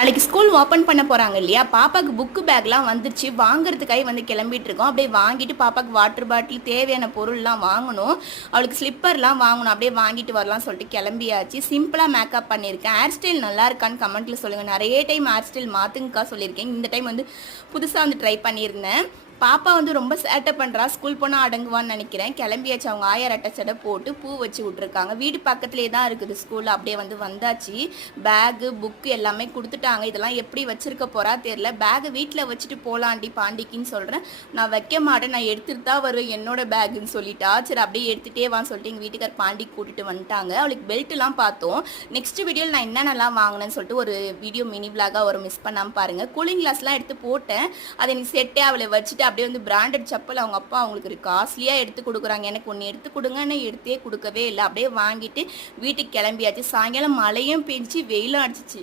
நாளைக்கு school open பண்ண போகிறாங்க இல்லையா, பாப்பாவுக்கு புக்கு பேக்லாம் வந்துருச்சு. வாங்குறதுக்காக வந்து கிளம்பிட்டு இருக்கோம். அப்படியே வாங்கிட்டு பாப்பாவுக்கு வாட்டர் பாட்டில் தேவையான பொருள்லாம் வாங்கணும். அவளுக்கு ஸ்லிப்பர்லாம் வாங்கணும். அப்படியே வாங்கிட்டு வரலாம் சொல்லிட்டு கிளம்பியாச்சு. சிம்பிளாக மேக்கப் பண்ணியிருக்கேன். ஹேர் ஸ்டைல் நல்லா இருக்கான்னு கமெண்ட்டில் சொல்லுங்கள். நிறைய டைம் ஹேர் ஸ்டைல் மாற்றுங்கக்கா சொல்லியிருக்கேன். இந்த டைம் வந்து புதுசாக வந்து ட்ரை பண்ணியிருந்தேன். பாப்பா வந்து ரொம்ப சேட்டை பண்ணுறா. ஸ்கூல் போனால் அடங்குவான்னு நினைக்கிறேன். கிளம்பியாச்சு. அவங்க ஆயார் அட்டை சடை போட்டு பூ வச்சு விட்ருக்காங்க. வீடு பக்கத்துலேயே தான் இருக்குது ஸ்கூல். அப்படியே வந்து வந்தாச்சு. பேகு புக்கு எல்லாமே கொடுத்துட்டாங்க. இதெல்லாம் எப்படி வச்சுருக்க போகிறா தெரில. பேகு வீட்டில் வச்சுட்டு போகலாண்டி பாண்டிக்குன்னு சொல்கிறேன். நான் வைக்க மாட்டேன், நான் எடுத்துகிட்டு தான் வருவேன் என்னோட பேகுன்னு சொல்லிட்டா. சரி அப்படியே எடுத்துகிட்டே வான்னு சொல்லிட்டு எங்கள் வீட்டுக்கார் பாண்டிக்கு கூட்டிகிட்டு வந்துட்டாங்க. அவளுக்கு பெல்ட்லாம் பார்த்தோம். நெக்ஸ்ட் வீடியோவில் நான் என்னென்னலாம் வாங்கினேன்னு சொல்லிட்டு ஒரு வீடியோ மினி விளாகாக ஒரு மிஸ் பண்ணாமல் பாருங்கள். கூலிங் கிளாஸ்லாம் எடுத்து போட்டேன். அதை நீ செட்டே அவளை வச்சுட்டு அப்படியே வந்து பிராண்டட் செப்பல் அவங்க அப்பா அவங்களுக்கு ஒரு காஸ்ட்லியாக எடுத்து கொடுக்குறாங்க. எனக்கு ஒன்று எடுத்து கொடுங்கன்னு எடுத்தே கொடுக்கவே இல்லை. அப்படியே வாங்கிட்டு வீட்டுக்கு கிளம்பியாச்சு. சாயங்காலம் மழையும் பெஞ்சு வெயிலும் அடிச்சிச்சு.